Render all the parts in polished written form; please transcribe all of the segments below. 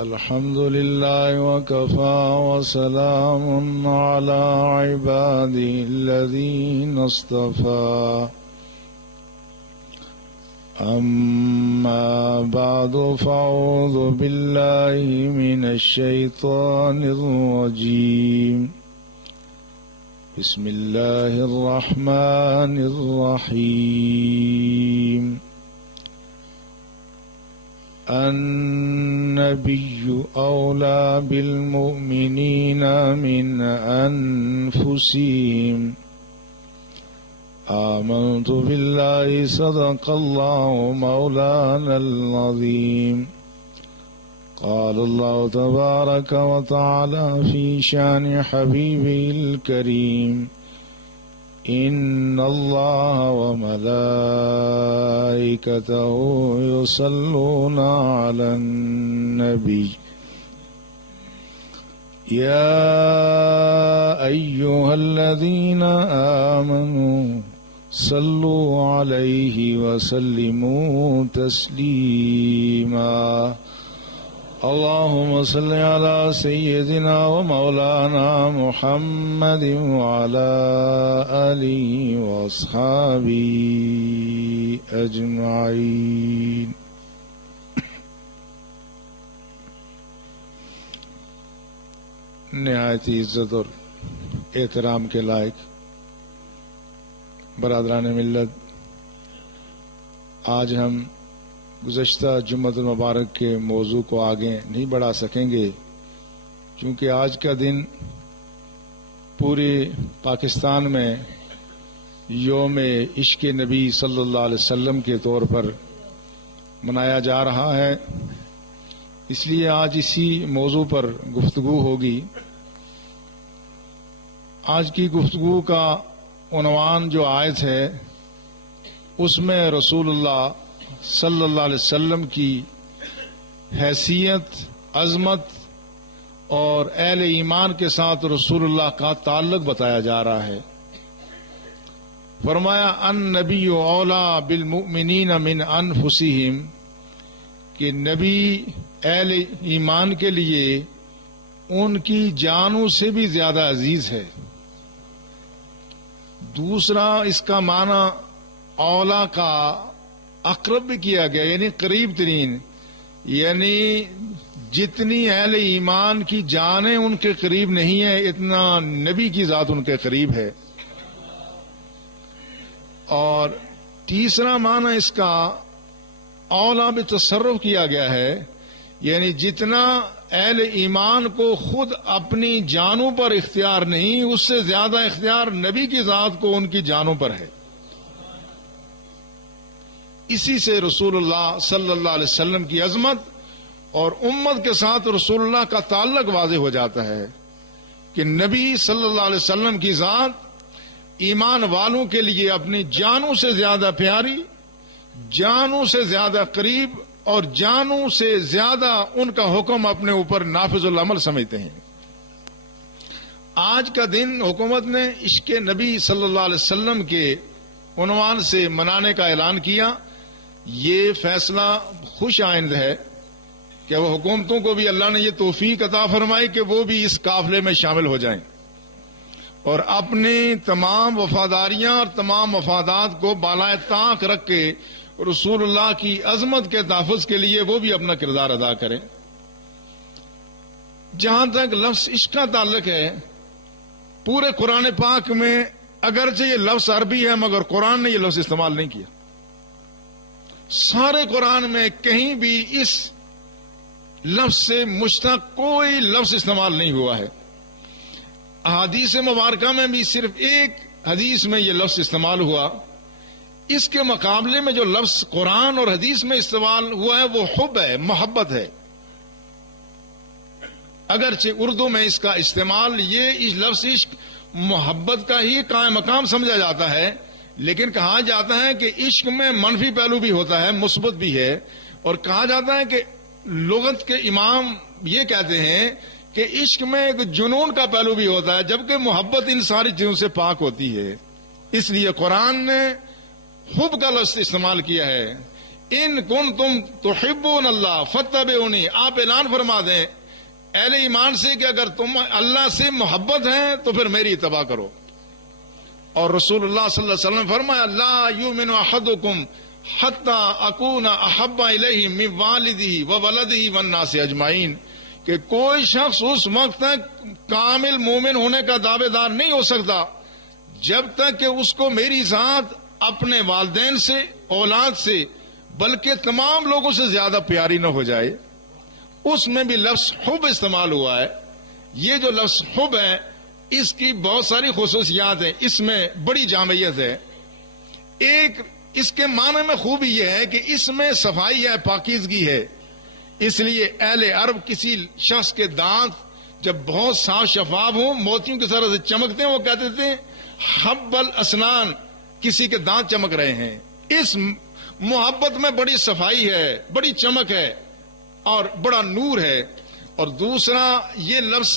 الحمد لله وكفى وسلام على عباده الذين اصطفى أما بعد فأعوذ بالله من الشيطان الرجيم بسم الله الرحمن الرحيم النبي أولى بالمؤمنين من أنفسهم آمنت بالله صدق الله مولانا العظيم قال الله تبارك وتعالى في شان حبيبه الكريم إن الله وملائكته يصلون على النبي يا أيها الذين آمنوا صلوا عليه وسلموا تسليما اللهم صل على سيدنا ومولانا محمد وعلى آله وأصحابه أجمعين نہایت عزت اور احترام کے لائق برادران ملت، آج ہم گزشتہ جمعۃ المبارک کے موضوع کو آگے نہیں بڑھا سکیں گے، کیونکہ آج کا دن پورے پاکستان میں یوم عشق نبی صلی اللہ علیہ وسلم کے طور پر منایا جا رہا ہے، اس لیے آج اسی موضوع پر گفتگو ہوگی۔ آج کی گفتگو کا عنوان جو آیت ہے اس میں رسول اللہ صلی اللہ علیہ وسلم کی حیثیت، عظمت اور اہل ایمان کے ساتھ رسول اللہ کا تعلق بتایا جا رہا ہے۔ فرمایا النبی اولا بالمؤمنین من انفسہم، کہ نبی اہل ایمان کے لیے ان کی جانوں سے بھی زیادہ عزیز ہے۔ دوسرا اس کا معنی اولا کا اقرب بھی کیا گیا، یعنی قریب ترین، یعنی جتنی اہل ایمان کی جانیں ان کے قریب نہیں ہے اتنا نبی کی ذات ان کے قریب ہے۔ اور تیسرا معنی اس کا اولا بھی تصرف کیا گیا ہے، یعنی جتنا اہل ایمان کو خود اپنی جانوں پر اختیار نہیں، اس سے زیادہ اختیار نبی کی ذات کو ان کی جانوں پر ہے۔ اسی سے رسول اللہ صلی اللہ علیہ وسلم کی عظمت اور امت کے ساتھ رسول اللہ کا تعلق واضح ہو جاتا ہے کہ نبی صلی اللہ علیہ وسلم کی ذات ایمان والوں کے لیے اپنی جانوں سے زیادہ پیاری، جانوں سے زیادہ قریب اور جانوں سے زیادہ ان کا حکم اپنے اوپر نافذ العمل سمجھتے ہیں۔ آج کا دن حکومت نے عشق نبی صلی اللہ علیہ وسلم کے عنوان سے منانے کا اعلان کیا۔ یہ فیصلہ خوش آئند ہے کہ وہ حکومتوں کو بھی اللہ نے یہ توفیق عطا فرمائی کہ وہ بھی اس قافلے میں شامل ہو جائیں اور اپنی تمام وفاداریاں اور تمام مفادات کو بالائے طاق رکھ کے رسول اللہ کی عظمت کے تحفظ کے لیے وہ بھی اپنا کردار ادا کریں۔ جہاں تک لفظ عشق کا تعلق ہے، پورے قرآن پاک میں اگرچہ یہ لفظ عربی ہے مگر قرآن نے یہ لفظ استعمال نہیں کیا۔ سارے قرآن میں کہیں بھی اس لفظ سے مشتق کوئی لفظ استعمال نہیں ہوا ہے۔ احادیث مبارکہ میں بھی صرف ایک حدیث میں یہ لفظ استعمال ہوا۔ اس کے مقابلے میں جو لفظ قرآن اور حدیث میں استعمال ہوا ہے وہ حب ہے، محبت ہے۔ اگرچہ اردو میں اس کا استعمال یہ لفظ عشق محبت کا ہی قائم مقام سمجھا جاتا ہے، لیکن کہا جاتا ہے کہ عشق میں منفی پہلو بھی ہوتا ہے، مثبت بھی ہے، اور کہا جاتا ہے کہ لغت کے امام یہ کہتے ہیں کہ عشق میں ایک جنون کا پہلو بھی ہوتا ہے، جبکہ محبت ان ساری چیزوں سے پاک ہوتی ہے۔ اس لیے قرآن نے حب کا لفظ استعمال کیا ہے۔ ان کنتم تحبون اللہ فاتبعونی، آپ اعلان فرما دیں اہل ایمان سے کہ اگر تم اللہ سے محبت ہے تو پھر میری اتباع کرو. اور رسول اللہ صلی اللہ علیہ وسلم نے فرمایا لا یؤمن احدکم حتی اکون احب الیہ من والدہ وولدہ والناس اجمعین، کہ کوئی شخص اس وقت تک کامل مومن ہونے کا دعوے دار نہیں ہو سکتا جب تک کہ اس کو میری ذات اپنے والدین سے، اولاد سے، بلکہ تمام لوگوں سے زیادہ پیاری نہ ہو جائے. اس میں بھی لفظ حب استعمال ہوا ہے. یہ جو لفظ حب ہے اس کی بہت ساری خصوصیات ہیں، اس میں بڑی جامعیت ہے. ایک اس کے معنی میں خوبی یہ ہے کہ اس میں صفائی ہے، پاکیزگی ہے. اس لیے اہل عرب کسی شخص کے دانت جب بہت صاف شفاف ہوں، موتیوں کی طرح سے چمکتے ہیں، وہ کہتے تھے حب الاسنان، کسی کے دانت چمک رہے ہیں. اس محبت میں بڑی صفائی ہے، بڑی چمک ہے اور بڑا نور ہے. اور دوسرا یہ لفظ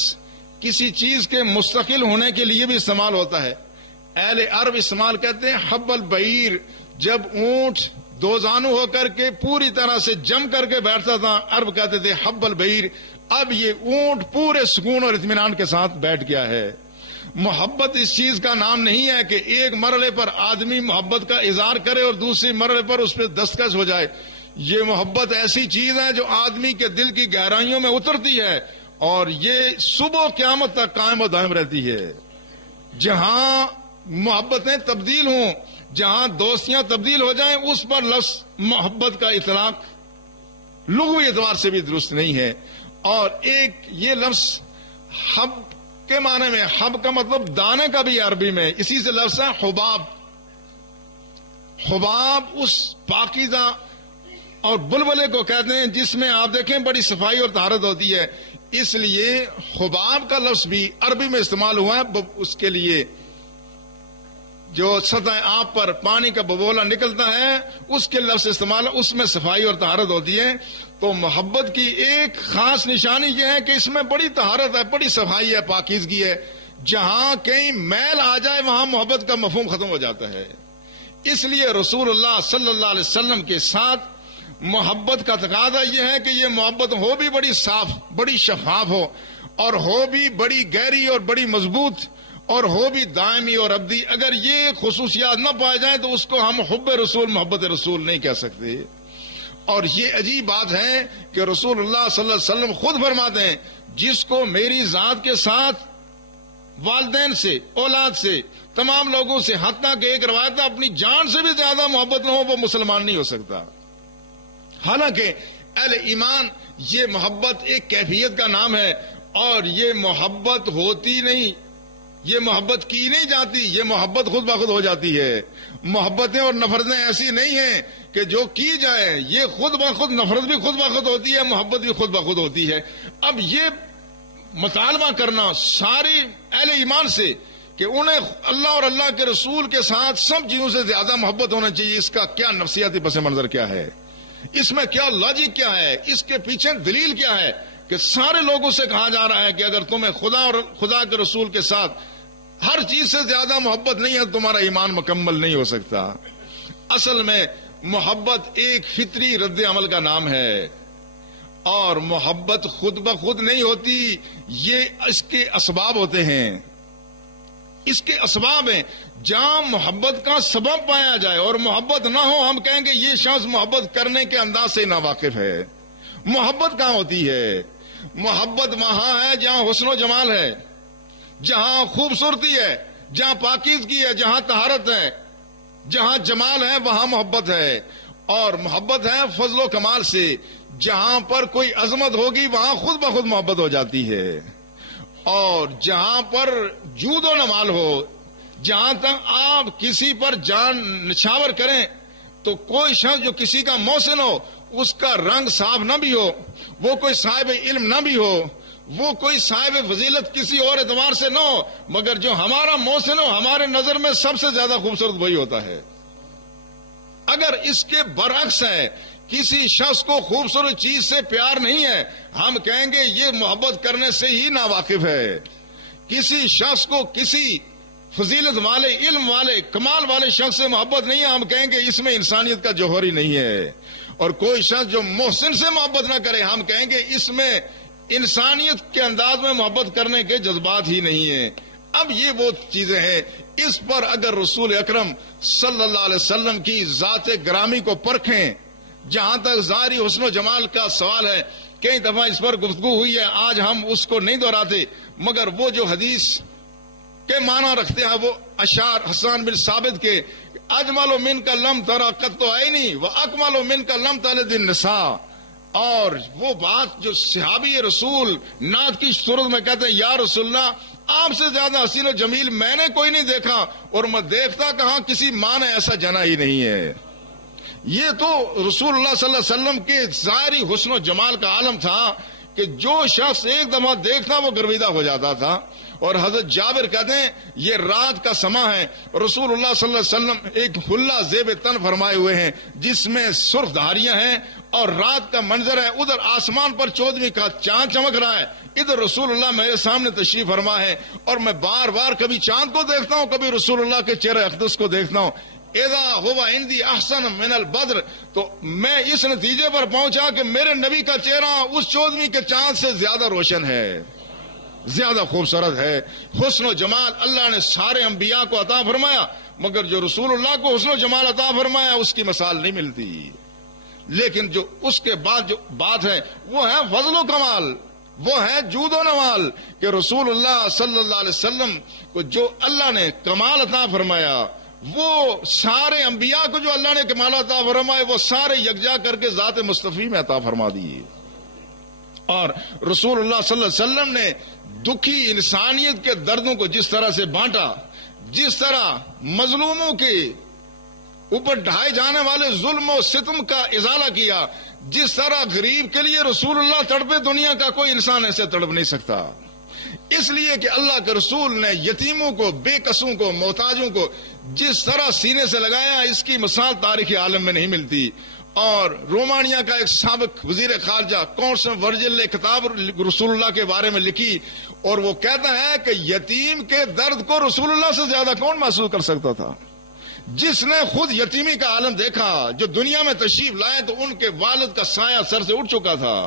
کسی چیز کے مستقل ہونے کے لیے بھی استعمال ہوتا ہے. اہل عرب استعمال کہتے ہیں حب البعیر، جب اونٹ دو زانو ہو کر کے پوری طرح سے جم کر کے بیٹھتا تھا، عرب کہتے تھے حب البعیر. اب یہ اونٹ پورے سکون اور اطمینان کے ساتھ بیٹھ گیا ہے. محبت اس چیز کا نام نہیں ہے کہ ایک مرحلے پر آدمی محبت کا اظہار کرے اور دوسری مرحلے پر اس پہ دستکش ہو جائے. یہ محبت ایسی چیز ہے جو آدمی کے دل کی گہرائیوں میں اترتی ہے اور یہ صبح قیامت تک قائم و دائم رہتی ہے. جہاں محبتیں تبدیل ہوں، جہاں دوستیاں تبدیل ہو جائیں، اس پر لفظ محبت کا اطلاق لغوی اعتبار سے بھی درست نہیں ہے. اور ایک یہ لفظ حب کے معنی میں، حب کا مطلب دانے کا بھی عربی میں اسی سے لفظ ہے حباب. حباب اس پاکیزہ اور بلبلے کو کہتے ہیں جس میں آپ دیکھیں بڑی صفائی اور طہارت ہوتی ہے. اس لیے حباب کا لفظ بھی عربی میں استعمال ہوا ہے. اس کے لیے جو سطح آب پر پانی کا ببولا نکلتا ہے اس کے لفظ استعمال، اس میں صفائی اور طہارت ہوتی ہے. تو محبت کی ایک خاص نشانی یہ ہے کہ اس میں بڑی طہارت ہے، بڑی صفائی ہے، پاکیزگی ہے. جہاں کہیں میل آ جائے وہاں محبت کا مفہوم ختم ہو جاتا ہے. اس لیے رسول اللہ صلی اللہ علیہ وسلم کے ساتھ محبت کا تقاضا یہ ہے کہ یہ محبت ہو بھی بڑی صاف، بڑی شفاف ہو، اور ہو بھی بڑی گہری اور بڑی مضبوط، اور ہو بھی دائمی اور ابدی. اگر یہ خصوصیات نہ پائے جائیں تو اس کو ہم حب رسول، محبت رسول نہیں کہہ سکتے. اور یہ عجیب بات ہے کہ رسول اللہ صلی اللہ علیہ وسلم خود فرماتے ہیں جس کو میری ذات کے ساتھ والدین سے، اولاد سے، تمام لوگوں سے، حتیٰ کہ ایک روایت ہے اپنی جان سے بھی زیادہ محبت نہ ہو وہ مسلمان نہیں ہو سکتا. حالانکہ اہل ایمان یہ محبت ایک کیفیت کا نام ہے اور یہ محبت ہوتی نہیں، یہ محبت کی نہیں جاتی، یہ محبت خود بخود ہو جاتی ہے. محبتیں اور نفرتیں ایسی نہیں ہیں کہ جو کی جائے، یہ خود بخود، نفرت بھی خود بخود ہوتی ہے، محبت بھی خود بخود ہوتی ہے. اب یہ مطالبہ کرنا ساری اہل ایمان سے کہ انہیں اللہ اور اللہ کے رسول کے ساتھ سب چیزوں سے زیادہ محبت ہونا چاہیے، اس کا کیا نفسیاتی پس منظر کیا ہے، اس میں کیا لاجک کیا ہے، اس کے پیچھے دلیل کیا ہے کہ سارے لوگوں سے کہا جا رہا ہے کہ اگر تمہیں خدا اور خدا کے رسول کے ساتھ ہر چیز سے زیادہ محبت نہیں ہے تمہارا ایمان مکمل نہیں ہو سکتا. اصل میں محبت ایک فطری رد عمل کا نام ہے اور محبت خود بخود نہیں ہوتی، یہ اس کے اسباب ہوتے ہیں. اس کے اسباب ہیں. جہاں محبت کا سبب پایا جائے اور محبت نہ ہو، ہم کہیں گے یہ شخص محبت کرنے کے انداز سے ناواقف ہے. محبت کہاں ہوتی ہے؟ محبت وہاں ہے جہاں حسن و جمال ہے، جہاں خوبصورتی ہے، جہاں پاکیزگی ہے، جہاں طہارت ہے، جہاں جمال ہے وہاں محبت ہے. اور محبت ہے فضل و کمال سے. جہاں پر کوئی عظمت ہوگی وہاں خود بخود محبت ہو جاتی ہے. اور جہاں پر جود و نمال ہو، جہاں تک آپ کسی پر جان نچھاور کریں تو کوئی شخص جو کسی کا محسن ہو، اس کا رنگ صاف نہ بھی ہو، وہ کوئی صاحب علم نہ بھی ہو، وہ کوئی صاحب فضیلت کسی اور اعتبار سے نہ ہو، مگر جو ہمارا محسن ہو ہمارے نظر میں سب سے زیادہ خوبصورت وہی ہوتا ہے. اگر اس کے برعکس ہے، کسی شخص کو خوبصورت چیز سے پیار نہیں ہے، ہم کہیں گے یہ محبت کرنے سے ہی ناواقف ہے. کسی شخص کو کسی فضیلت والے، علم والے، کمال والے شخص سے محبت نہیں ہے، ہم کہیں گے اس میں انسانیت کا جوہر ہی نہیں ہے. اور کوئی شخص جو محسن سے محبت نہ کرے، ہم کہیں گے اس میں انسانیت کے انداز میں محبت کرنے کے جذبات ہی نہیں ہیں۔ اب یہ وہ چیزیں ہیں، اس پر اگر رسول اکرم صلی اللہ علیہ وسلم کی ذات گرامی کو پرکھیں، جہاں تک ظاہری حسن و جمال کا سوال ہے، کئی دفعہ اس پر گفتگو ہوئی ہے، آج ہم اس کو نہیں دہراتے، مگر وہ جو حدیث کے معنی رکھتے ہیں وہ اشعار حسان بن ثابت کے اجمل من کا لم ترا قط عینی و اکمل من کا لم تلد النساء، اور وہ بات جو صحابی رسول نعت کی صورت میں کہتے ہیں یا رسول اللہ آپ سے زیادہ حسین و جمیل میں نے کوئی نہیں دیکھا، اور میں دیکھتا کہاں کسی ماں نے ایسا جنا ہی نہیں ہے۔ یہ تو رسول اللہ صلی اللہ علیہ وسلم کے ظاہری حسن و جمال کا عالم تھا کہ جو شخص ایک دفعہ دیکھتا وہ گرویدہ ہو جاتا تھا۔ اور حضرت جابر کہتے ہیں یہ رات کا سما ہے، رسول اللہ صلی اللہ علیہ وسلم ایک حلہ زیب تن فرمائے ہوئے ہیں جس میں سرخ دھاریاں ہیں، اور رات کا منظر ہے، ادھر آسمان پر 14ویں کا چاند چمک رہا ہے، ادھر رسول اللہ میرے سامنے تشریف فرما ہے، اور میں بار بار کبھی چاند کو دیکھتا ہوں، کبھی رسول اللہ کے چہرے اقدس کو دیکھتا ہوں۔ اذا ہوا عندی احسن من البدر، تو میں اس نتیجے پر پہنچا کہ میرے نبی کا چہرہ اس 14ویں کے چاند سے زیادہ روشن ہے، زیادہ خوبصورت ہے۔ حسن و جمال اللہ نے سارے انبیاء کو عطا فرمایا، مگر جو رسول اللہ کو حسن و جمال عطا فرمایا اس کی مثال نہیں ملتی۔ لیکن جو اس کے بعد جو بات ہے وہ ہے فضل و کمال، وہ ہے جود و نوال، کہ رسول اللہ صلی اللہ علیہ وسلم کو جو اللہ نے کمال عطا فرمایا، وہ سارے انبیاء کو جو اللہ نے کمال عطا فرمائے وہ سارے یکجا کر کے ذات مصطفی میں عطا فرما دیے۔ اور رسول اللہ صلی اللہ علیہ وسلم نے دکھی انسانیت کے دردوں کو جس طرح سے بانٹا، جس طرح مظلوموں کے اوپر ڈھائے جانے والے ظلم و ستم کا ازالہ کیا، جس طرح غریب کے لیے رسول اللہ تڑپے، دنیا کا کوئی انسان ایسے تڑپ نہیں سکتا۔ اس لیے کہ اللہ کے رسول نے یتیموں کو، بے کسوں کو، محتاجوں کو جس طرح سینے سے لگایا، اس کی مثال تاریخ عالم میں نہیں ملتی۔ اور رومانیہ کا ایک سابق وزیر خارجہ کونسن ورجل نے کتاب رسول اللہ کے بارے میں لکھی، اور وہ کہتا ہے کہ یتیم کے درد کو رسول اللہ سے زیادہ کون محسوس کر سکتا تھا؟ جس نے خود یتیمی کا عالم دیکھا، جو دنیا میں تشریف لائے تو ان کے والد کا سایہ سر سے اٹھ چکا تھا،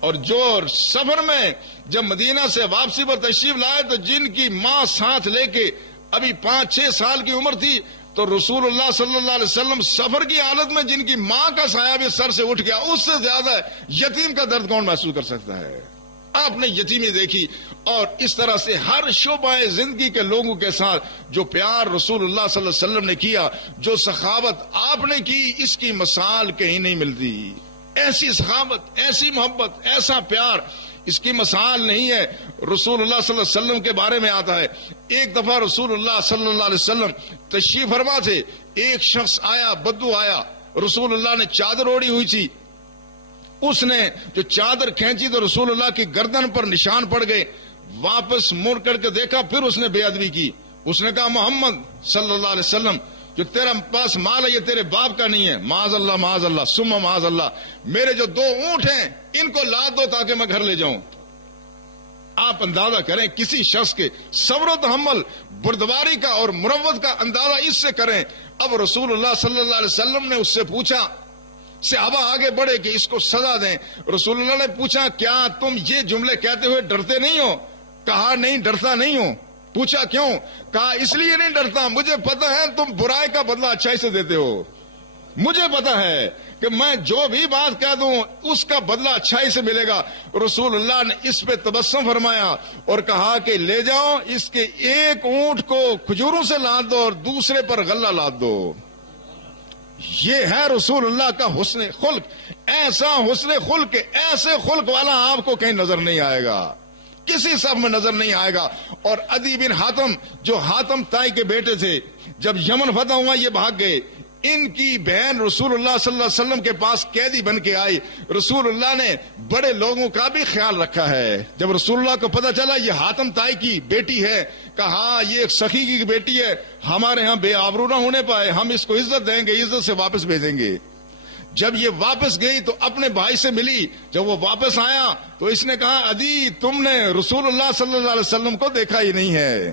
اور جو سفر میں جب مدینہ سے واپسی پر تشریف لائے تو جن کی ماں ساتھ لے کے ابھی 5-6 سال کی عمر تھی، تو رسول اللہ صلی اللہ علیہ وسلم سفر کی حالت میں جن کی ماں کا سایہ بھی سر سے اٹھ گیا، اس سے زیادہ یتیم کا درد کون محسوس کر سکتا ہے؟ آپ نے یتیمی دیکھی، اور اس طرح سے ہر شعبہ زندگی کے لوگوں کے ساتھ جو پیار رسول اللہ صلی اللہ علیہ وسلم نے کیا، جو سخاوت آپ نے کی، اس کی مثال کہیں نہیں ملتی۔ ایسی سخاوت، ایسی محبت، ایسا پیار، اس کی مثال نہیں ہے۔ رسول اللہ صلی اللہ علیہ وسلم کے بارے میں آتا ہے، ایک دفعہ رسول اللہ صلی اللہ علیہ وسلم تشریف فرما تھے، ایک شخص آیا، بدو آیا، رسول اللہ نے چادر اوڑھی ہوئی تھی، اس نے جو چادر کھینچی تو رسول اللہ کی گردن پر نشان پڑ گئے، واپس مڑ کر کے دیکھا، پھر اس نے بے ادبی کی، اس نے کہا محمد صلی اللہ علیہ وسلم جو تیرا پاس مال ہے یہ تیرے باپ کا نہیں ہے، معاذ اللہ معاذ اللہ ثم معاذ اللہ، میرے جو 2 اونٹ ہیں ان کو لاد دو تاکہ میں گھر لے جاؤں۔ آپ اندازہ کریں کسی شخص کے صبر و تحمل، بردباری کا اور مروت کا اندازہ اس سے کریں۔ اب رسول اللہ صلی اللہ علیہ وسلم نے اس سے پوچھا، صحابہ آگے بڑھے کہ اس کو سزا دیں، رسول اللہ نے پوچھا کیا تم یہ جملے کہتے ہوئے ڈرتے نہیں ہو؟ کہا نہیں، ڈرتا نہیں ہوں۔ پوچھا کیوں؟ کہا اس لیے نہیں ڈرتا، مجھے پتا ہے تم برائی کا بدلہ اچھائی سے دیتے ہو، مجھے پتا ہے کہ میں جو بھی بات کہہ دوں اس کا بدلہ اچھائی سے ملے گا۔ رسول اللہ نے اس پہ تبسم فرمایا اور کہا کہ لے جاؤ، اس کے ایک اونٹ کو کھجوروں سے لاد دو اور دوسرے پر غلہ لاد دو۔ یہ ہے رسول اللہ کا حسن خلق، ایسا حسن خلق، ایسے خلق والا آپ کو کہیں نظر نہیں آئے گا، کسی سب میں نظر نہیں آئے گا۔ اور عدی بن حاتم جو حاتم تائی کے بیٹے تھے، جب یمن فتح ہوا یہ بھاگ گئے، ان کی بہن رسول اللہ صلی اللہ علیہ وسلم کے پاس قیدی بن کے آئی۔ رسول اللہ نے بڑے لوگوں کا بھی خیال رکھا ہے۔ جب رسول اللہ کو پتہ چلا یہ حاتم تائی کی بیٹی ہے، کہا ہاں یہ ایک سخی کی بیٹی ہے، ہمارے ہاں بے آبرو نہ ہونے پائے، ہم اس کو عزت دیں گے، عزت سے واپس بھیجیں گے۔ جب یہ واپس گئی تو اپنے بھائی سے ملی، جب وہ واپس آیا تو اس نے کہا عدی تم نے رسول اللہ صلی اللہ علیہ وسلم کو دیکھا ہی نہیں ہے،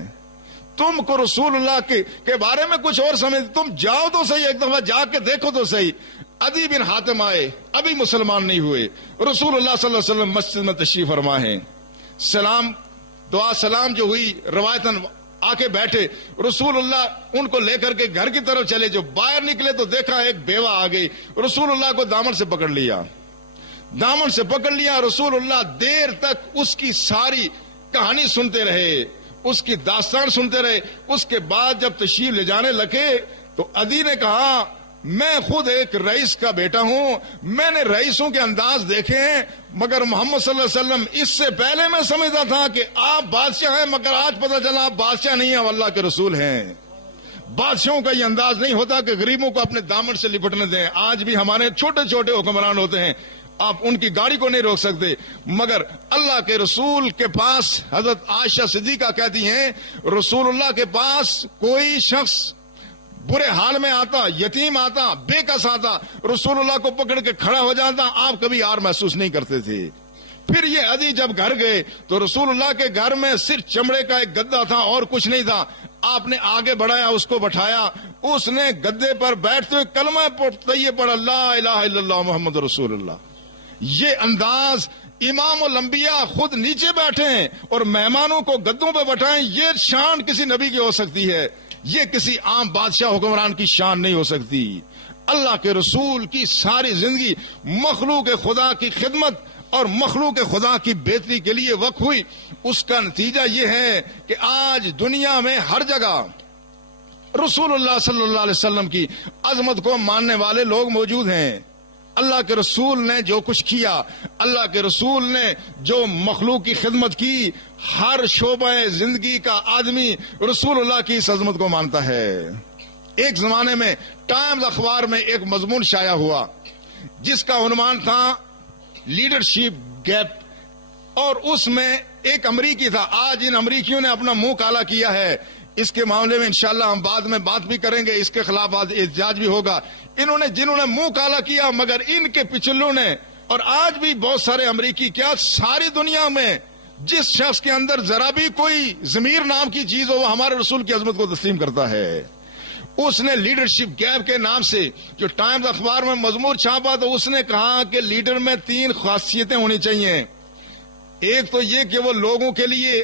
تم کو رسول اللہ کے بارے میں کچھ اور سمجھ، تم جاؤ تو صحیح، ایک دفعہ جا کے دیکھو تو صحیح۔ عدی بن حاتم آئے، ابھی مسلمان نہیں ہوئے، رسول اللہ صلی اللہ علیہ وسلم مسجد میں تشریف فرما ہے، سلام دعا سلام جو ہوئی روایتاً آ کے بیٹھے، رسول اللہ ان کو لے کر کے گھر کی طرف چلے، جو باہر نکلے تو دیکھا ایک بیوہ آ گئی، رسول اللہ کو دامن سے پکڑ لیا، دامن سے پکڑ لیا، رسول اللہ دیر تک اس کی ساری کہانی سنتے رہے، اس کی داستان سنتے رہے۔ اس کے بعد جب تشریف لے جانے لگے تو عدی نے کہا میں خود ایک رئیس کا بیٹا ہوں، میں نے رئیسوں کے انداز دیکھے ہیں، مگر محمد صلی اللہ علیہ وسلم اس سے پہلے میں سمجھتا تھا کہ آپ بادشاہ ہیں، مگر آج پتہ چلا آپ بادشاہ نہیں ہیں، اللہ کے رسول ہیں۔ بادشاہوں کا یہ انداز نہیں ہوتا کہ غریبوں کو اپنے دامن سے لپٹنے دیں۔ آج بھی ہمارے چھوٹے چھوٹے حکمران ہوتے ہیں، آپ ان کی گاڑی کو نہیں روک سکتے، مگر اللہ کے رسول کے پاس حضرت عائشہ صدیقہ کہتی ہیں رسول اللہ کے پاس کوئی شخص برے حال میں آتا، یتیم آتا، بے کس آتا، رسول اللہ کو پکڑ کے کھڑا ہو جاتا، آپ کبھی آر محسوس نہیں کرتے تھے۔ پھر یہ عدی جب گھر گئے تو رسول اللہ کے گھر میں صرف چمڑے کا ایک گدا تھا اور کچھ نہیں تھا، آپ نے آگے بڑھایا، اس کو بٹھایا، اس نے گدے پر بیٹھتے ہوئے کلمہ طیب پڑھا لا الہ الا اللہ محمد رسول اللہ۔ یہ انداز امام الانبیاء خود نیچے بیٹھے ہیں اور مہمانوں کو گدوں پہ بٹھائیں، یہ شان کسی نبی کی ہو سکتی ہے، یہ کسی عام بادشاہ حکمران کی شان نہیں ہو سکتی۔ اللہ کے رسول کی ساری زندگی مخلوق خدا کی خدمت اور مخلوق خدا کی بہتری کے لیے وقف ہوئی۔ اس کا نتیجہ یہ ہے کہ آج دنیا میں ہر جگہ رسول اللہ صلی اللہ علیہ وسلم کی عظمت کو ماننے والے لوگ موجود ہیں۔ اللہ کے رسول نے جو کچھ کیا، اللہ کے رسول نے جو مخلوق کی خدمت کی، ہر شعبہ زندگی کا آدمی رسول اللہ کی اس عظمت کو مانتا ہے۔ ایک زمانے میں ٹائمز اخبار میں ایک مضمون شائع ہوا جس کا عنوان تھا لیڈرشپ گیپ، اور اس میں ایک امریکی تھا۔ آج ان امریکیوں نے اپنا منہ کالا کیا ہے، اس کے معاملے میں انشاءاللہ ہم بعد میں بات بھی کریں گے، اس کے خلاف احتجاج بھی ہوگا۔ جنہوں نے منہ کالا کیا، مگر ان کے پچھلوں نے، اور آج بھی بہت سارے امریکی، کیا ساری دنیا میں جس شخص کے اندر ذرا بھی کوئی ضمیر نام کی چیز ہو وہ ہمارے رسول کی عظمت کو تسلیم کرتا ہے۔ اس نے لیڈرشپ گیپ کے نام سے جو ٹائمز اخبار میں مضمون چھاپا تو اس نے کہا کہ لیڈر میں 3 خاصیتیں ہونی چاہیے۔ ایک تو یہ کہ وہ لوگوں کے لیے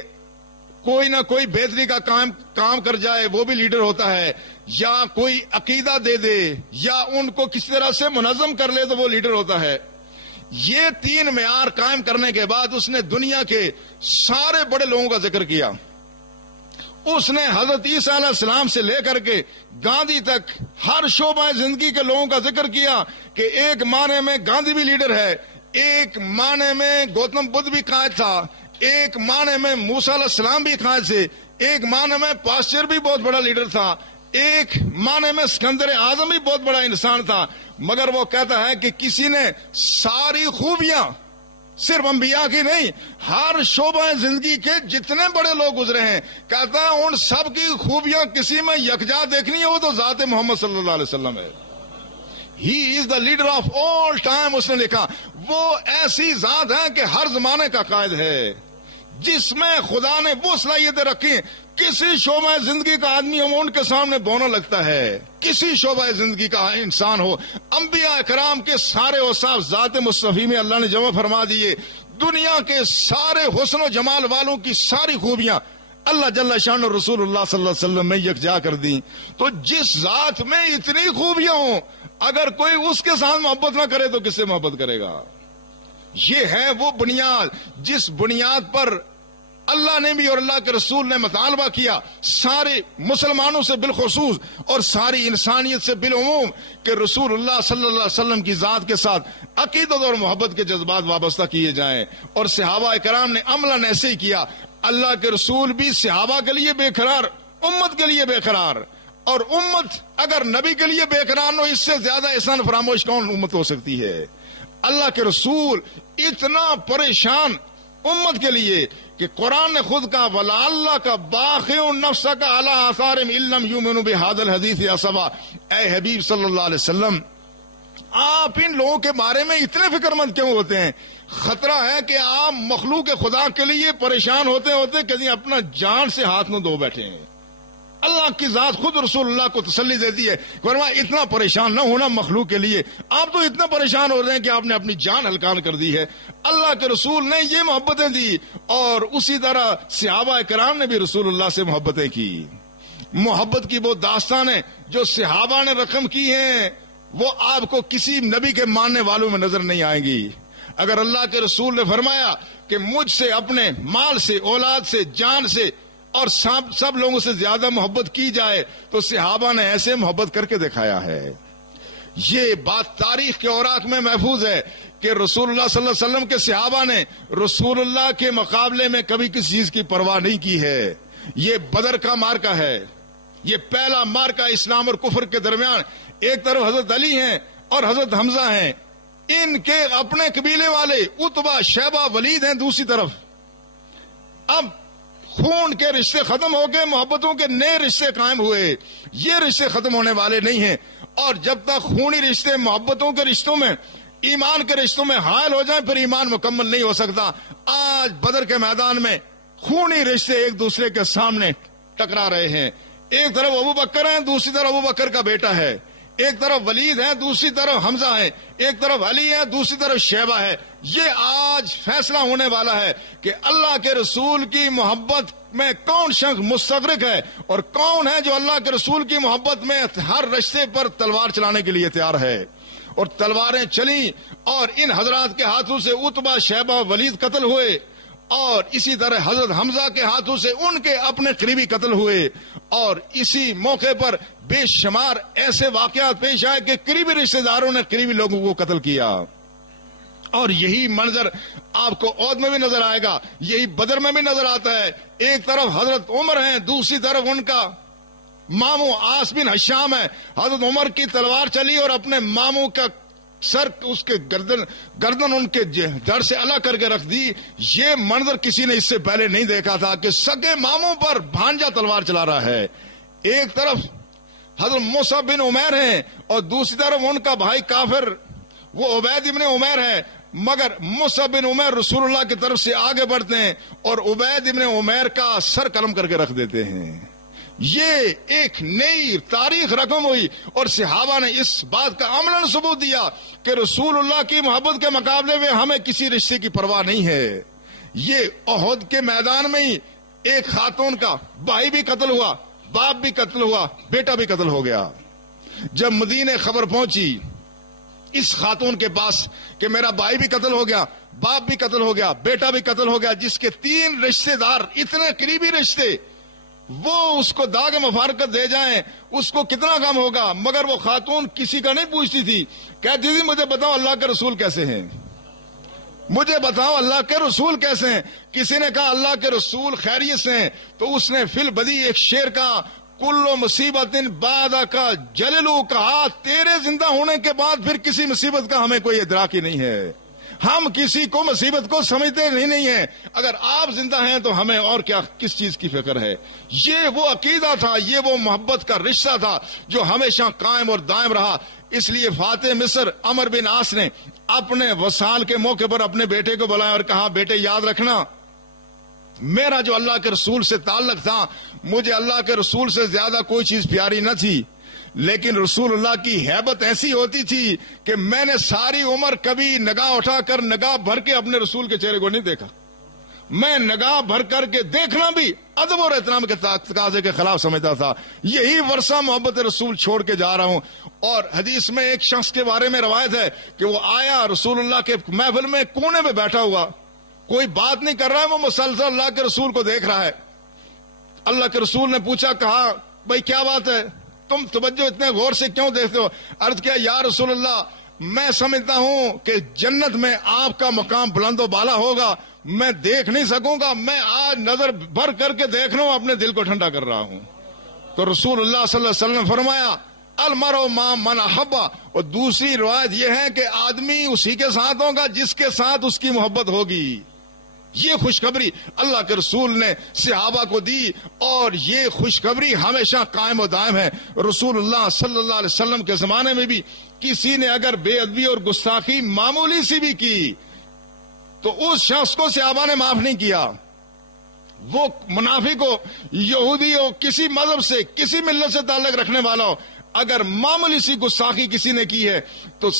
کوئی نہ کوئی بہتری کا کام کر جائے، وہ بھی لیڈر ہوتا ہے، یا کوئی عقیدہ دے دے یا ان کو کسی طرح سے منظم کر لے تو وہ لیڈر ہوتا ہے۔ یہ 3 معیار قائم کرنے کے بعد اس نے دنیا کے سارے بڑے لوگوں کا ذکر کیا۔ اس نے حضرت عیسیٰ علیہ السلام سے لے کر کے گاندھی تک ہر شعبہ زندگی کے لوگوں کا ذکر کیا کہ ایک معنی میں گاندھی بھی لیڈر ہے، ایک معنی میں گوتم بدھ بھی قائد تھا، ایک معنی میں موسیٰ علیہ السلام بھی قائد تھے، ایک معنی میں پاسچر بھی بہت بڑا لیڈر تھا، ایک معنی میں سکندر اعظم بھی بہت بڑا انسان تھا۔ مگر وہ کہتا ہے کہ کسی نے ساری خوبیاں صرف انبیاء کی نہیں، ہر شعبہ زندگی کے جتنے بڑے لوگ گزرے ہیں، کہتا ہے ان سب کی خوبیاں کسی میں یکجا دیکھنی ہے، وہ تو ذات محمد صلی اللہ علیہ وسلم ہے۔ ہی از دا لیڈر آف آل ٹائم، اس نے لکھا وہ ایسی ذات ہے کہ ہر زمانے کا قائد ہے، جس میں خدا نے وہ صلاحیتیں رکھی، کسی شعبہ زندگی کا آدمی ہو ان کے سامنے بونا لگتا ہے، کسی شعبہ زندگی کا انسان ہو۔ انبیاء کرام کے سارے اوصاف ذات مصطفی میں اللہ نے جمع فرما دیے، دنیا کے سارے حسن و جمال والوں کی ساری خوبیاں اللہ جل شان رسول اللہ صلی اللہ علیہ وسلم میں یکجا کر دی۔ تو جس ذات میں اتنی خوبیاں ہوں، اگر کوئی اس کے ساتھ محبت نہ کرے تو کس سے محبت کرے گا؟ یہ ہے وہ بنیاد جس بنیاد پر اللہ نے بھی اور اللہ کے رسول نے مطالبہ کیا سارے مسلمانوں سے بالخصوص اور ساری انسانیت سے بالعموم کہ رسول اللہ صلی اللہ علیہ وسلم کی ذات کے ساتھ عقیدت اور محبت کے جذبات وابستہ کیے جائیں، اور صحابہ کرام نے عملاً ایسے ہی کیا۔ اللہ کے رسول بھی صحابہ کے لیے بے قرار، امت کے لیے بے قرار، اور امت اگر نبی کے لیے بے قرار نہ ہو، اس سے زیادہ احسان فراموش کون امت ہو سکتی ہے؟ اللہ کے رسول اتنا پریشان امت کے لیے کہ قرآن نے خود کہا وَلَا اللہ کا باخع نفسک علی آثارہم ان لم یؤمنوا بہذا الحدیث اسفا۔ اے حبیب صلی اللہ علیہ وسلم، آپ ان لوگوں کے بارے میں اتنے فکر مند کیوں ہوتے ہیں؟ خطرہ ہے کہ آپ مخلوق خدا کے لیے پریشان ہوتے ہوتے کہیں اپنا جان سے ہاتھ نہ دھو بیٹھے ہیں۔ اللہ کی ذات خود رسول اللہ کو تسلی دیتی ہے، فرمایا اتنا پریشان نہ ہونا مخلوق کے لیے، آپ تو اتنا پریشان ہو رہے ہیں کہ آپ نے اپنی جان ہلکان کر دی ہے، اللہ کے رسول نے یہ محبتیں دی، اور اسی طرح صحابہ کرام نے بھی رسول اللہ سے محبتیں کی۔ محبت کی وہ داستانیں جو صحابہ نے رقم کی ہیں وہ آپ کو کسی نبی کے ماننے والوں میں نظر نہیں آئیں گی۔ اگر اللہ کے رسول نے فرمایا کہ مجھ سے اپنے مال سے، اولاد سے، جان سے اور سب لوگوں سے زیادہ محبت کی جائے تو صحابہ نے ایسے محبت کر کے دکھایا ہے۔ یہ بات تاریخ کے اوراق میں محفوظ ہے کہ رسول اللہ صلی اللہ علیہ وسلم کے صحابہ نے رسول اللہ کے مقابلے میں کبھی کسی چیز کی پرواہ نہیں کی ہے۔ یہ بدر کا معرکہ ہے، یہ پہلا معرکہ اسلام اور کفر کے درمیان۔ ایک طرف حضرت علی ہیں اور حضرت حمزہ ہیں، ان کے اپنے قبیلے والے عتبہ، شیبہ، ولید ہیں دوسری طرف۔ اب خون کے رشتے ختم ہو گئے، محبتوں کے نئے رشتے قائم ہوئے۔ یہ رشتے ختم ہونے والے نہیں ہیں، اور جب تک خونی رشتے محبتوں کے رشتوں میں، ایمان کے رشتوں میں حائل ہو جائیں پھر ایمان مکمل نہیں ہو سکتا۔ آج بدر کے میدان میں خونی رشتے ایک دوسرے کے سامنے ٹکرا رہے ہیں۔ ایک طرف ابو بکر ہیں، دوسری طرف ابو بکر کا بیٹا ہے، ایک طرف ولید ہے، دوسری طرف حمزہ ہے، ایک طرف علی ہے، دوسری طرف شیبہ ہے۔ یہ آج فیصلہ ہونے والا ہے کہ اللہ کے رسول کی محبت میں کون شخص مستغرق ہے اور کون ہے جو اللہ کے رسول کی محبت میں ہر رشتے پر تلوار چلانے کے لیے تیار ہے۔ اور تلواریں چلیں اور ان حضرات کے ہاتھوں سے عتبہ، شیبہ، ولید قتل ہوئے، اور اسی طرح حضرت حمزہ کے ہاتھوں سے ان کے اپنے قریبی قتل ہوئے، اور اسی موقع پر بے شمار ایسے واقعات پیش آئے کہ قریبی رشتہ داروں نے قریبی لوگوں کو قتل کیا۔ اور یہی منظر آپ کو عہد میں بھی نظر آئے گا، یہی بدر میں بھی نظر آتا ہے۔ ایک طرف حضرت عمر ہیں، دوسری طرف ان کا ماموں عاص بن ہشام ہے۔ حضرت عمر کی تلوار چلی اور اپنے ماموں کا سر، اس کے گردن ان کے در سے الگ کر کے رکھ دی۔ یہ منظر کسی نے اس سے پہلے نہیں دیکھا تھا کہ سگے ماموں پر بھانجا تلوار چلا رہا ہے۔ ایک طرف حضرت مصعب بن عمیر ہیں اور دوسری طرف ان کا بھائی کافر وہ عبید ابن عمیر ہے، مگر مصعب بن عمیر رسول اللہ کی طرف سے آگے بڑھتے ہیں اور عبید ابن عمیر کا سر قلم کر کے رکھ دیتے ہیں۔ یہ ایک نئی تاریخ رقم ہوئی، اور صحابہ نے اس بات کا عملاً ثبوت دیا کہ رسول اللہ کی محبت کے مقابلے میں ہمیں کسی رشتے کی پرواہ نہیں ہے۔ یہ احد کے میدان میں ہی ایک خاتون کا بھائی بھی قتل ہوا، باپ بھی قتل ہوا، بیٹا بھی قتل ہو گیا۔ جب مدینے خبر پہنچی اس خاتون کے پاس کہ میرا بھائی بھی قتل ہو گیا، باپ بھی قتل ہو گیا، بیٹا بھی قتل ہو گیا، جس کے 3 رشتے دار اتنے قریبی رشتے، وہ اس کو داغ مفارقت دے جائیں اس کو کتنا غم ہوگا، مگر وہ خاتون کسی کا نہیں پوچھتی تھی، کہتی تھی مجھے بتاؤ اللہ کے رسول کیسے ہیں، مجھے بتاؤ اللہ کے رسول کیسے ہیں۔ کسی نے کہا اللہ کے رسول خیریت سے ہیں، تو اس نے فی البدی ایک شعر کا کلو مصیبت بعد کا جللو کہا، تیرے زندہ ہونے کے بعد پھر کسی مصیبت کا ہمیں کوئی ادراک ہی نہیں ہے، ہم کسی کو مصیبت کو سمجھتے نہیں ہیں، اگر آپ زندہ ہیں تو ہمیں اور کیا کس چیز کی فکر ہے۔ یہ وہ عقیدہ تھا، یہ وہ محبت کا رشتہ تھا جو ہمیشہ قائم اور دائم رہا۔ اس لیے فاتح مصر عمر بن عاص نے اپنے وصال کے موقع پر اپنے بیٹے کو بلایا اور کہا بیٹے یاد رکھنا، میرا جو اللہ کے رسول سے تعلق تھا، مجھے اللہ کے رسول سے زیادہ کوئی چیز پیاری نہ تھی، لیکن رسول اللہ کی ہیبت ایسی ہوتی تھی کہ میں نے ساری عمر کبھی نگاہ اٹھا کر نگاہ بھر کے اپنے رسول کے چہرے کو نہیں دیکھا، میں نگاہ بھر کر کے دیکھنا بھی ادب اور احترام کے تقاضے کے خلاف سمجھتا تھا۔ یہی ورثہ محبت رسول چھوڑ کے جا رہا ہوں۔ اور حدیث میں ایک شخص کے بارے میں روایت ہے کہ وہ آیا رسول اللہ کے محفل میں کونے میں بیٹھا ہوا، کوئی بات نہیں کر رہا ہے، وہ مسلسل اللہ کے رسول کو دیکھ رہا ہے۔ اللہ کے رسول نے پوچھا، کہا بھائی کیا بات ہے، تم توجہ اتنے غور سے کیوں دیکھتے ہو؟ عرض کیا یا رسول اللہ، میں سمجھتا ہوں کہ جنت میں آپ کا مقام بلند و بالا ہوگا، میں دیکھ نہیں سکوں گا، میں آج نظر بھر کر کے دیکھ رہا ہوں، اپنے دل کو ٹھنڈا کر رہا ہوں۔ تو رسول اللہ صلی اللہ علیہ وسلم نے فرمایا المرء مع من احب، اور دوسری روایت یہ ہے کہ آدمی اسی کے ساتھ ہوگا جس کے ساتھ اس کی محبت ہوگی۔ یہ خوشخبری اللہ کے رسول نے صحابہ کو دی، اور یہ خوشخبری ہمیشہ قائم و دائم ہے۔ رسول اللہ صلی اللہ علیہ وسلم کے زمانے میں بھی کسی نے اگر بے ادبی اور گستاخی معمولی سی بھی کی تو اس شخص کو صحابہ نے معاف نہیں کیا۔ وہ منافق ہو، یہودی ہو، کسی مذہب سے کسی ملت سے تعلق رکھنے والا ہو، اگر معمولی سی گستاخی کسی نے کی ہے تو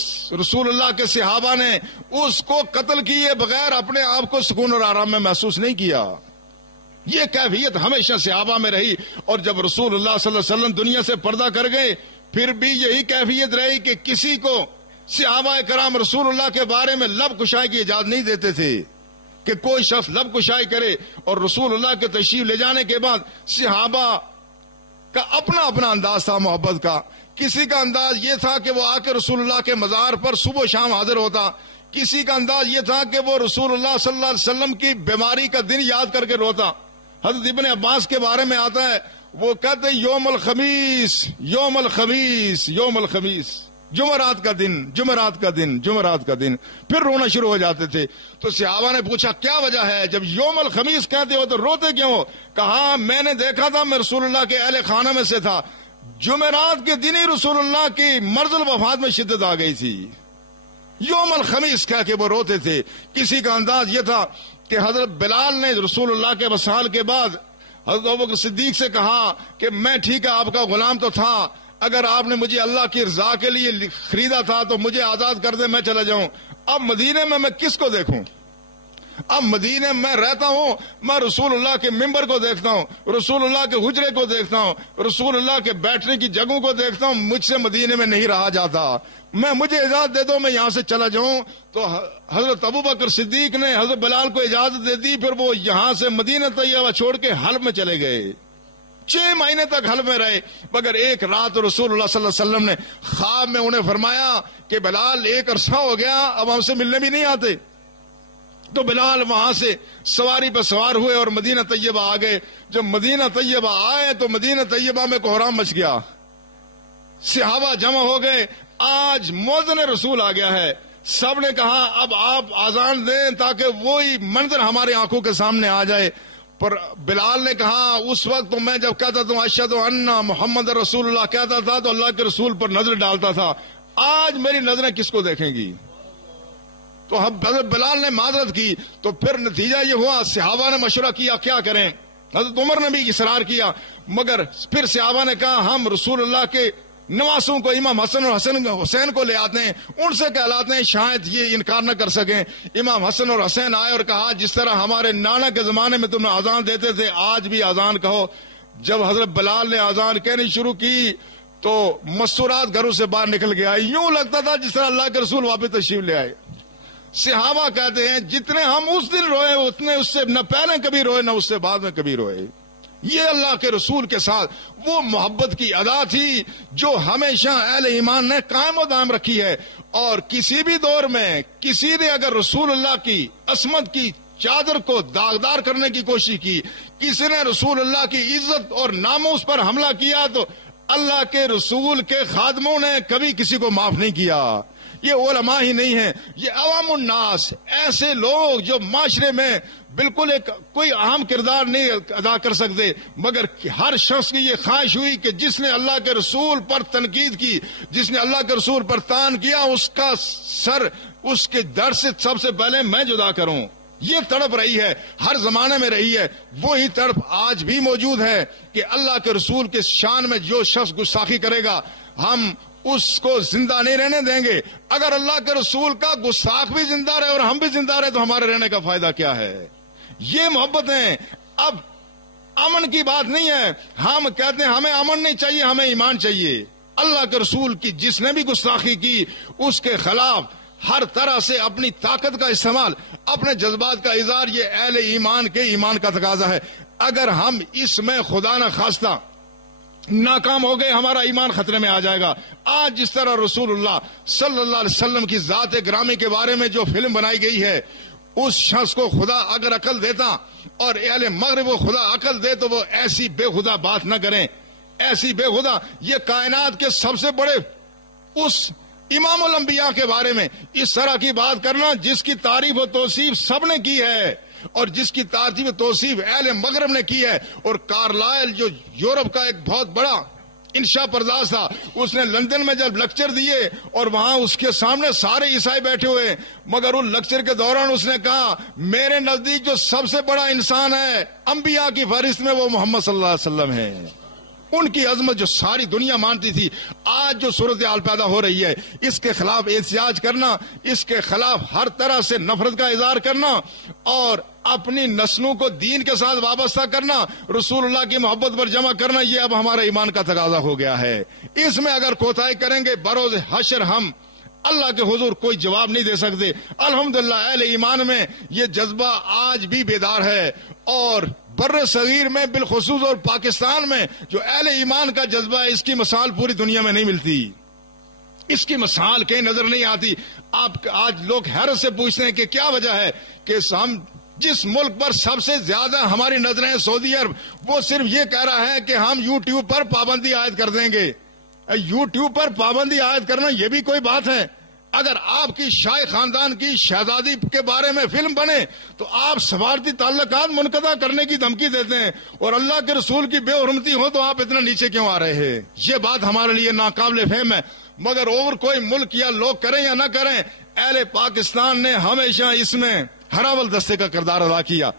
رسول اللہ کے صحابہ نے اس کو قتل کیے بغیر اپنے آپ کو سکون اور آرام میں محسوس نہیں کیا. یہ کیفیت ہمیشہ صحابہ میں رہی، اور جب رسول اللہ صلی اللہ علیہ وسلم دنیا سے پردہ کر گئے پھر بھی یہی کیفیت رہی کہ کسی کو صحابہ کرام رسول اللہ کے بارے میں لب کشائی کی اجازت نہیں دیتے تھے کہ کوئی شخص لب کشائی کرے. اور رسول اللہ کے تشریف لے جانے کے بعد صحابہ کا اپنا اپنا انداز تھا محبت کا. کسی کا انداز یہ تھا کہ وہ آ کے رسول اللہ کے مزار پر صبح و شام حاضر ہوتا، کسی کا انداز یہ تھا کہ وہ رسول اللہ صلی اللہ علیہ وسلم کی بیماری کا دن یاد کر کے روتا. حضرت ابن عباس کے بارے میں آتا ہے، وہ کہتے یوم الخمیس یوم الخمیس یوم الخمیس، جمعرات کا دن جمعرات کا دن جمعرات کا دن، پھر رونا شروع ہو جاتے تھے. تو صحابہ نے پوچھا کیا وجہ ہے، جب یوم الخمیس کہتے ہو تو روتے کیوں ہو؟ کہا میں نے دیکھا تھا، میں رسول اللہ کے اہل خانہ میں سے تھا، جمعرات کے دن ہی رسول اللہ کی مرض الوفات میں شدت آ گئی تھی. یوم الخمیس کہہ کے وہ روتے تھے. کسی کا انداز یہ تھا کہ حضرت بلال نے رسول اللہ کے وصال کے بعد حضرت ابوبکر صدیق سے کہا کہ میں ٹھیک ہے آپ کا غلام تو تھا، اگر آپ نے مجھے اللہ کی رضا کے لیے خریدا تھا تو مجھے آزاد کر دیں، میں چلا جاؤں. اب مدینے میں کس کو دیکھوں؟ اب مدینے میں رہتا ہوں، میں رسول اللہ کے ممبر کو دیکھتا ہوں، رسول اللہ کے حجرے کو دیکھتا ہوں، رسول اللہ کے بیٹھنے کی جگہوں کو دیکھتا ہوں، مجھ سے مدینے میں نہیں رہا جاتا، مجھے اجازت دے دو میں یہاں سے چلا جاؤں. تو حضرت ابوبکر صدیق نے حضرت بلال کو اجازت دے دی. پھر وہ یہاں سے مدینہ طیبہ چھوڑ کے حلب میں چلے گئے. 6 مہینے تک حلب میں رہے، مگر ایک رات رسول اللہ صلی اللہ علیہ وسلم نے خواب میں انہیں فرمایا کہ بلال ایک عرصہ ہو گیا اب ہم سے ملنے بھی نہیں آتے. تو بلال وہاں سے سواری پہ سوار ہوئے اور مدینہ طیبہ آ گئے. جب مدینہ طیبہ آئے تو مدینہ طیبہ میں کوہرام مچ گیا، صحابہ جمع ہو گئے. آج مؤذن رسول آ گیا ہے. سب نے کہا اب آپ آزان دیں تاکہ وہی منظر ہماری آنکھوں کے سامنے آ جائے. پر بلال نے کہا اس وقت تو میں جب کہتا تھا اشہد ان محمد رسول اللہ کہتا تھا تو اللہ کے رسول پر نظر ڈالتا تھا، آج میری نظریں کس کو دیکھیں گی؟ تو حضرت بلال نے معذرت کی. تو پھر نتیجہ یہ ہوا صحابہ نے مشورہ کیا کیا کریں. حضرت عمر نے بھی اصرار کیا، مگر پھر صحابہ نے کہا ہم رسول اللہ کے نواسوں کو امام حسن اور حسین کو لے آتے ہیں، ان سے کہلاتے ہیں، شاید یہ انکار نہ کر سکیں. امام حسن اور حسین آئے اور کہا جس طرح ہمارے نانا کے زمانے میں تم آزان دیتے تھے آج بھی آزان کہو. جب حضرت بلال نے آزان کہنی شروع کی تو مستورات گھروں سے باہر نکل گیا، یوں لگتا تھا جس طرح اللہ کے رسول واپس تشریف لے آئے. صحابہ کہتے ہیں جتنے ہم اس دن روئے اتنے اس سے نہ پہلے کبھی روئے نہ اس سے بعد میں کبھی روئے. یہ اللہ کے رسول کے ساتھ وہ محبت کی ادا تھی جو ہمیشہ اہل ایمان نے قائم و دائم رکھی ہے. اور کسی بھی دور میں کسی نے اگر رسول اللہ کی عصمت کی چادر کو داغدار کرنے کی کوشش کی، کسی نے رسول اللہ کی عزت اور ناموس پر حملہ کیا، تو اللہ کے رسول کے خادموں نے کبھی کسی کو معاف نہیں کیا. یہ علماء ہی نہیں ہیں، یہ عوام الناس، ایسے لوگ جو معاشرے میں بالکل ایک کوئی اہم کردار نہیں ادا کر سکتے، مگر ہر شخص کی یہ خواہش ہوئی کہ جس نے اللہ کے رسول پر تنقید کی، جس نے اللہ کے رسول پر طعن کیا، اس کا سر اس کے در سے سب سے پہلے میں جدا کروں. یہ تڑپ رہی ہے، ہر زمانے میں رہی ہے، وہی تڑپ آج بھی موجود ہے کہ اللہ کے رسول کے شان میں جو شخص گستاخی کرے گا ہم اس کو زندہ نہیں رہنے دیں گے. اگر اللہ کے رسول کا گستاخ بھی زندہ رہے اور ہم بھی زندہ رہے تو ہمارے رہنے کا فائدہ کیا ہے؟ یہ محبتیں اب امن کی بات نہیں ہے. ہم کہتے ہیں ہمیں امن نہیں چاہیے، ہمیں ایمان چاہیے. اللہ کے رسول کی جس نے بھی گستاخی کی اس کے خلاف ہر طرح سے اپنی طاقت کا استعمال، اپنے جذبات کا اظہار، یہ اہل ایمان کے ایمان کا تقاضا ہے. اگر ہم اس میں خدا نہ خواستہ ناکام ہو گئے ہمارا ایمان خطرے میں آ جائے گا. آج جس طرح رسول اللہ صلی اللہ علیہ وسلم کی ذات گرامی کے بارے میں جو فلم بنائی گئی ہے، اس شخص کو خدا اگر عقل دیتا اور اہل مغرب کو خدا عقل دے تو وہ ایسی بے خدا بات نہ کریں، ایسی بے خدا. یہ کائنات کے سب سے بڑے اس امام الانبیاء کے بارے میں اس طرح کی بات کرنا جس کی تعریف و توصیف سب نے کی ہے اور جس کی تعریف و توصیف اہل مغرب نے کی ہے. اور کارلائل جو یورپ کا ایک بہت بڑا انشا پرداز تھا، اس نے لندن میں جب لیکچر دیے اور وہاں اس کے سامنے سارے عیسائی بیٹھے ہوئے، مگر ان لیکچر کے دوران اس نے کہا میرے نزدیک جو سب سے بڑا انسان ہے انبیاء کی فہرست میں وہ محمد صلی اللہ علیہ وسلم ہے۔ ان کی عظمت جو ساری دنیا مانتی تھی، آج جو صورتحال پیدا ہو رہی ہے، اس کے خلاف احتجاج کرنا، اس کے خلاف ہر طرح سے نفرت کا اظہار کرنا اور اپنی نسلوں کو دین کے ساتھ وابستہ کرنا، رسول اللہ کی محبت پر جمع کرنا، یہ اب ہمارے ایمان کا تقاضا ہو گیا ہے۔ اس میں اگر کوتاہی کریں گے بروز حشر ہم اللہ کے حضور کوئی جواب نہیں دے سکتے۔ الحمدللہ اہل ایمان میں یہ جذبہ آج بھی بیدار ہے، اور بر صغیر میں بالخصوص اور پاکستان میں جو اہل ایمان کا جذبہ ہے، اس کی مثال پوری دنیا میں نہیں ملتی، اس کی مثال کہیں نظر نہیں آتی۔ آپ آج لوگ حیرت سے پوچھتے ہیں کہ کیا وجہ ہے کہ ہم جس ملک پر سب سے زیادہ ہماری نظریں ہیں سعودی عرب، وہ صرف یہ کہہ رہا ہے کہ ہم یوٹیوب پر پابندی عائد کر دیں گے۔ یوٹیوب پر پابندی عائد کرنا یہ بھی کوئی بات ہے؟ اگر آپ کی شاہی خاندان کی شہزادی کے بارے میں فلم بنے تو آپ سفارتی تعلقات منقطع کرنے کی دھمکی دیتے ہیں، اور اللہ کے رسول کی بے حرمتی ہو تو آپ اتنا نیچے کیوں آ رہے ہیں؟ یہ بات ہمارے لیے ناقابل فہم ہے، مگر اور کوئی ملک یا لوگ کریں یا نہ کریں، اہل پاکستان نے ہمیشہ اس میں ہراول دستے کا کردار ادا کیا۔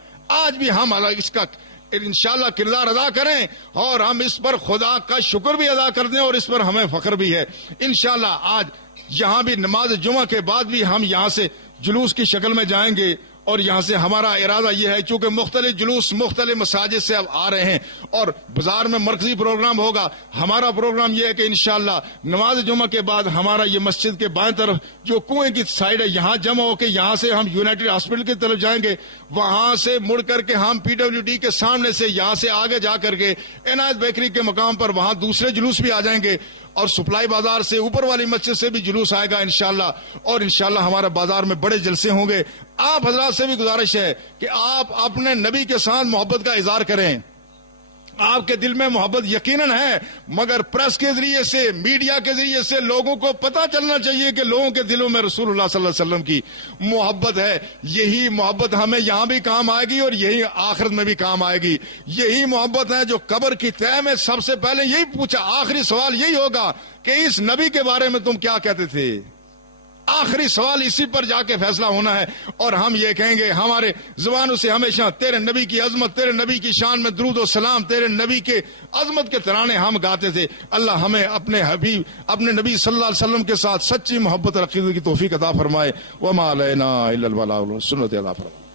آج بھی ہم اس کا انشاءاللہ کردار ادا کریں، اور ہم اس پر خدا کا شکر بھی ادا کر دیں، اور اس پر ہمیں فخر بھی ہے۔ انشاءاللہ آج یہاں بھی نماز جمعہ کے بعد بھی ہم یہاں سے جلوس کی شکل میں جائیں گے، اور یہاں سے ہمارا ارادہ یہ ہے، چونکہ مختلف جلوس مختلف مساجد سے اب آ رہے ہیں اور بازار میں مرکزی پروگرام ہوگا، ہمارا پروگرام یہ ہے کہ انشاءاللہ نماز جمعہ کے بعد ہمارا یہ مسجد کے بائیں طرف جو کنویں کی سائڈ ہے، یہاں جمع ہو کے یہاں سے ہم یونائٹڈ ہاسپٹل کی طرف جائیں گے، وہاں سے مڑ کر کے ہم پی ڈبلیو ڈی کے سامنے سے یہاں سے آگے جا کر کے عنایت بیکری کے مقام پر وہاں دوسرے جلوس بھی آ جائیں گے، اور سپلائی بازار سے اوپر والی مسجد سے بھی جلوس آئے گا انشاءاللہ، اور انشاءاللہ ہمارے بازار میں بڑے جلسے ہوں گے۔ آپ حضرات سے بھی گزارش ہے کہ آپ اپنے نبی کے ساتھ محبت کا اظہار کریں۔ آپ کے دل میں محبت یقیناً ہے، مگر پریس کے ذریعے سے، میڈیا کے ذریعے سے لوگوں کو پتہ چلنا چاہیے کہ لوگوں کے دلوں میں رسول اللہ صلی اللہ علیہ وسلم کی محبت ہے۔ یہی محبت ہمیں یہاں بھی کام آئے گی اور یہی آخرت میں بھی کام آئے گی۔ یہی محبت ہے جو قبر کی تہہ میں سب سے پہلے یہی پوچھا، آخری سوال یہی ہوگا کہ اس نبی کے بارے میں تم کیا کہتے تھے؟ آخری سوال اسی پر جا کے فیصلہ ہونا ہے، اور ہم یہ کہیں گے، ہمارے زبانوں سے ہمیشہ تیرے نبی کی عظمت، تیرے نبی کی شان میں درود و سلام، تیرے نبی کے عظمت کے ترانے ہم گاتے تھے۔ اللہ ہمیں اپنے حبیب، اپنے نبی صلی اللہ علیہ وسلم کے ساتھ سچی محبت اور عقیدت کی توفیق عطا فرمائے۔ وما علینا الا البلاغ، سنت عطا فرمائے۔